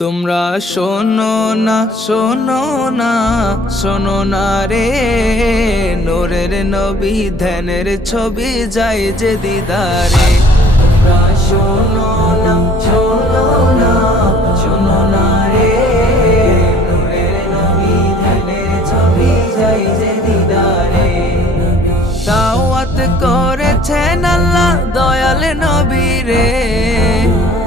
তোমরা শোনো না শোনো না শোনো না রে, নূরের নবী ধ্যানের ছবি যায় যে দিদারে। তোমরা শোনো না শোনো না শোনো না রে, নূরের নবী ধ্যানের ছবি যায় যে দিদারে। দাওয়াত করেছেন আল্লাহ দয়াল নবী রে,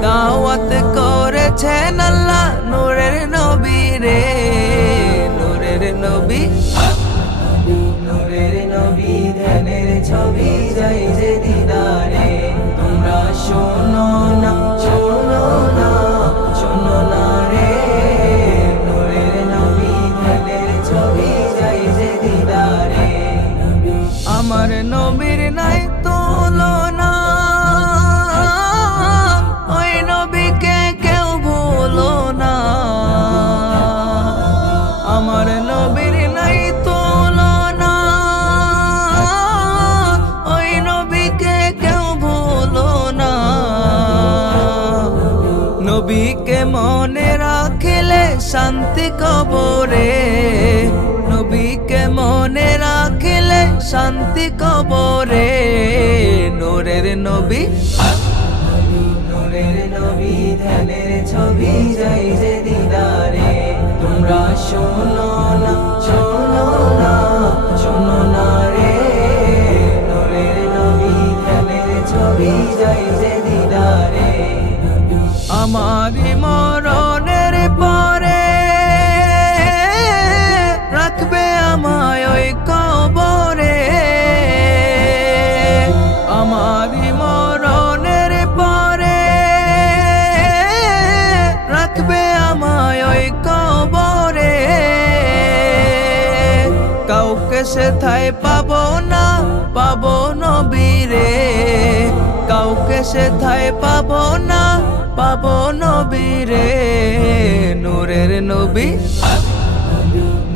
দাওয়াত করেছেন আল্লাহ নূরের নবী রে, নূরের নবী নূরের নবী ধ্যানের ছবি যাই যে দিদারে। তোমরা শোনো না শোনো না শোনো না রে, নূরের নবী ধ্যানের ছবি যাই যে দিদারে। আমার নবীর নাই তুলনা, ওই নবীকে কেউ ভুলো না। আমার নবীর নাই তুলনা, ওই নবীকে কেউ ভুলো না। নবীকে মনে রাখিলে শান্তি কবরে, নবীকে মনে রাখিলে শান্তি কবরে। নূরের নবী নূরের নবী ধ্যানের ছবি যাই যে দিদারে। তোমরা শোনো না শোনো না শোনো না রে, নূরের নবী ধ্যানের ছবি যাই যে দিদারে। আমারই মরণের পরে রাখবে আমায় ওই কবরে, আমারই মরণের পরে রাখবে আমায় ওই কবরে। কাউকে সেথায় পাবো না পাবো নবী রে, কাউকে সেথায় পাবো না পাবো নবী রে। নূরের নবী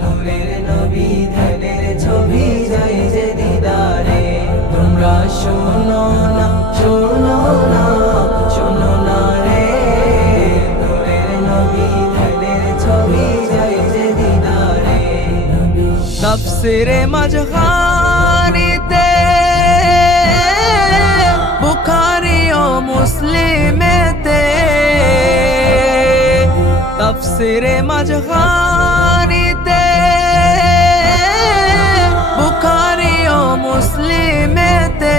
নূরের নবী ধ্যানের ছবি যাই যে দিদারে। তোমরা শোনো না শোনো না শোনো না রে, নূরের নবী ধ্যানের ছবি যাই যে দিদারে। তাফসীরে মাজহারিতে বুখারী ও মুসলিমেতে, তাফসীরে মাজহারিতে বুখারী ও মুসলিমেতে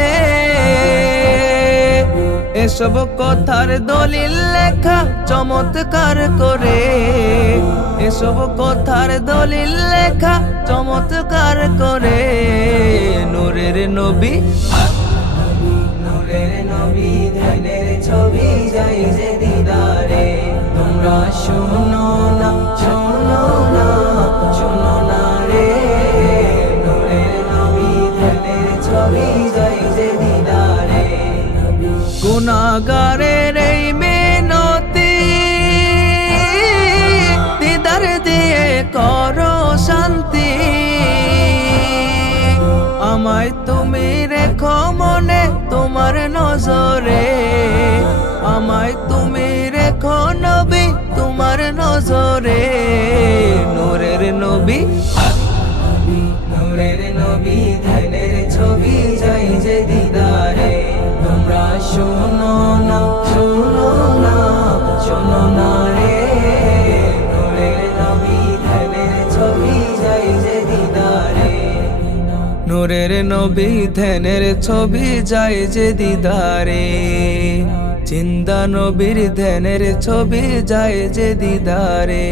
এসব কথার দলিল লেখা চমৎকার করে, এসব কথার দলিল লেখা চমৎকার করে। নূরের নবী নূরের নবী ধ্যানের ছবি যাই যে দিদারে। তোমরা শোনো না শোনো না শোনো না রে, নূরের নবী ধ্যানের ছবি যাই যে দিদারে। গুনাহগারের এই মিনতি দিদার দিয়ে করো শান্তি। আমায় তুমি রেখো মনে তোমার নজরে, আমায় তুমি রেখো নবী তোমার নজরে। নূরের নবী নূরের নবী ধ্যানের ছবি যাই যে দিদারে। তোমরা শোনো না শোনো না শোনো না রে, নূরের নবী ধ্যানের ছবি যাই যে দিদারে। নূরের নবী ধ্যানের ছবি যায় যে দিদারে, জিন্দা নবীর ধ্যানের ছবি যায় যে দিদারে।